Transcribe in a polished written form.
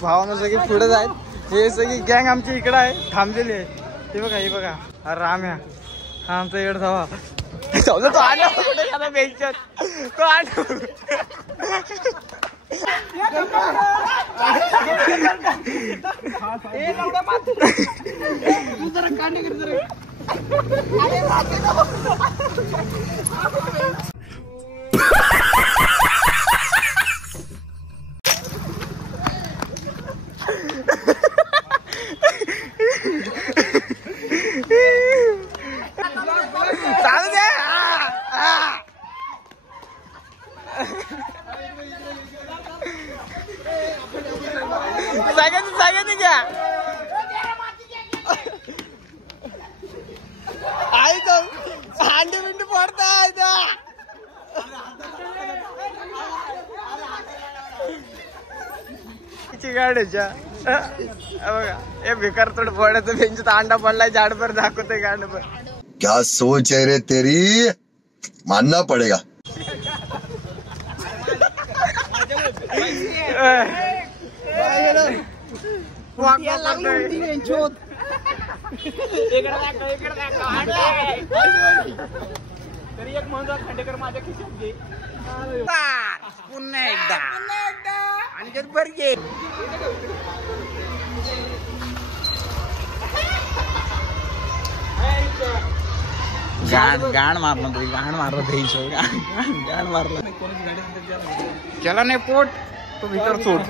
भावानं सगळी पुढे जाईल. हे सगळी गँग आमची इकडे आहे, थांबलेली आहे. हे बघा हे बघा, हा राम्या हा आमचा इकडे धावा. तो आला कुठे झाला बेंचर, तो आला. चालू दे. सगळ्यांनी घ्या. आई तो हांडी बिंडी फोडताय. गाड्याच्या बघा हे भिकार थोडं फोडायचं. बेंच अंडा पडलाय, झाडभर दाखवतोय गाडभर. क्या सोच है रे तेरी, मानना पड़ेगा. तरी एक म्हणतो खांडेकर माझ्या खिशात घे. पुन्हा एकदा आणि बर घे. गाण मारला तरी, गाण मारला तरी, गाण मारला. केला नाही पोट तो भीतर सोड.